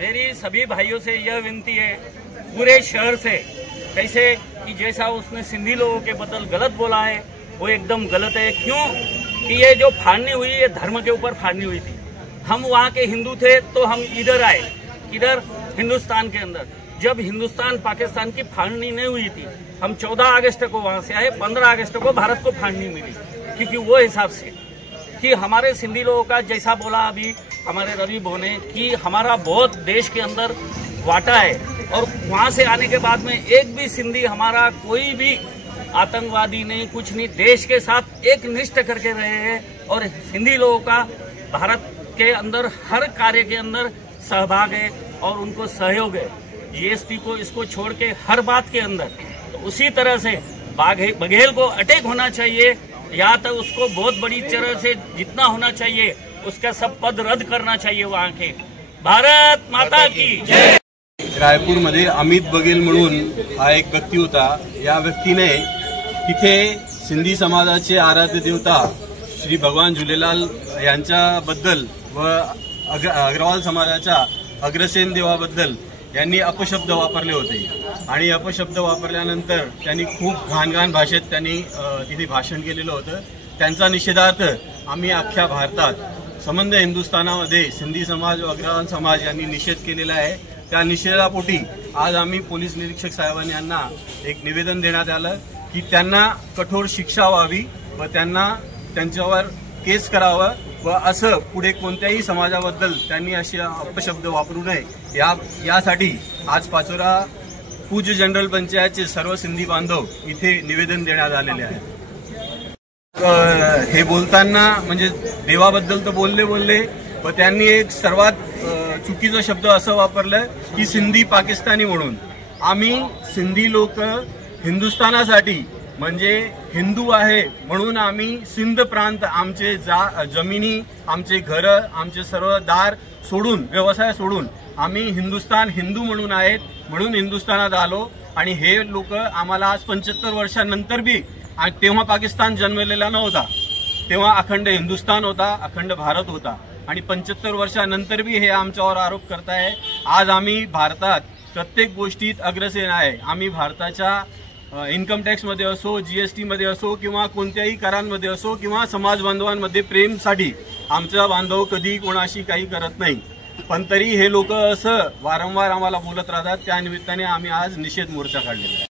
मेरी सभी भाइयों से यह विनती है, पूरे शहर से, कैसे कि जैसा उसने सिंधी लोगों के बदल गलत बोला है वो एकदम गलत है। क्यों कि ये जो फाड़नी हुई ये धर्म के ऊपर फाड़नी हुई थी। हम वहाँ के हिंदू थे तो हम इधर आए, इधर हिंदुस्तान के अंदर। जब हिंदुस्तान पाकिस्तान की फाड़नी नहीं हुई थी, हम 14 अगस्त को वहाँ से आए, 15 अगस्त को भारत को फाड़नी मिली। क्योंकि वो हिसाब से कि हमारे सिंधी लोगों का जैसा बोला अभी हमारे रवि बोने कि हमारा बहुत देश के अंदर वाटा है, और वहाँ से आने के बाद में एक भी सिंधी हमारा कोई भी आतंकवादी नहीं, कुछ नहीं, देश के साथ एक निष्ठ करके रहे हैं। और सिंधी लोगों का भारत के अंदर हर कार्य के अंदर सहभाग है और उनको सहयोग है। जीएसटी को इसको छोड़ के हर बात के अंदर, तो उसी तरह से बघेल को अटैक होना चाहिए, या तो उसको बहुत बड़ी तरह से जितना होना चाहिए उसका सब पद रद्द करना चाहिए वहाँ के। भारत माता की जय। रायपूरमध्ये अमित बघेल म्हणून हा एक व्यक्ती होता। या व्यक्तीने तिथे सिंधी समाजाचे आराध्य देवता श्री भगवान झूलेलाल यांच्याबद्दल व अग्रवाल समाजाच्या अग्रसेन देवाबद्दल यांनी अपशब्द वापरले होते, आणि अपशब्द वापरल्यानंतर त्यांनी खूप घाण भाषेत त्यांनी तिथे भाषण केलेलं होतं। त्यांचा निषेधार्थ आम्ही अख्ख्या भारतात संबंध हिंदुस्थानामध्ये सिंधी समाज व अग्रवाल समाज यांनी निषेध केलेला आहे। त्या निषेधापोटी आज आम्ही पोलीस निरीक्षक साहेबांनी यांना एक निवेदन देण्यात आलं की त्यांना कठोर शिक्षा व्हावी व त्यांना त्यांच्यावर केस करावं व असं पुढे कोणत्याही समाजाबद्दल त्यांनी असे अपशब्द वापरू नये यासाठी आज पाचोरा पूज्य जनरल पंचायतचे सर्व सिंधी बांधव इथे निवेदन देण्यात आलेले आहे। हे बोलताना म्हणजे देवाबद्दल तर बोलले व त्यांनी एक सर्वात चुकीचा शब्द असं वापरलं की सिंधी पाकिस्तानी म्हणून। आम्ही सिंधी लोक हिंदुस्थानासाठी म्हणजे हिंदू आहे म्हणून आम्ही सिंध प्रांत, आमचे जमिनी, आमचे घर, आमचे सर्व दार सोडून, व्यवसाय सोडून आम्ही हिंदुस्थान हिंदू म्हणून आहेत, म्हणून हिंदुस्थानात आलो। आणि हे लोक आम्हाला आज 75 वर्षांनंतर बी, तेव्हा पाकिस्तान जन्मलेला नव्हता, तेव्हा अखंड हिंदुस्थान होता, अखंड भारत होता, आणि 75 वर्षांनंतर बी हे आमच्यावर आरोप करताय। आज आम्ही भारतात प्रत्येक गोष्टीत अग्रसेन आहे। आम्ही भारताच्या इन्कम टॅक्स मध्ये असो, जीएसटी मध्ये असो किंवा कोणत्याही करांमध्ये असो किंवा समाज बांधवांमध्ये प्रेमसाठी आमचा बांधव कधी कोणाशी काही करत नाही, पण तरी हे लोक असं वारंवार आम्हाला बोलत राहतात। त्या निमित्ताने आम्ही आज निषेध मोर्चा काढलेला आहे।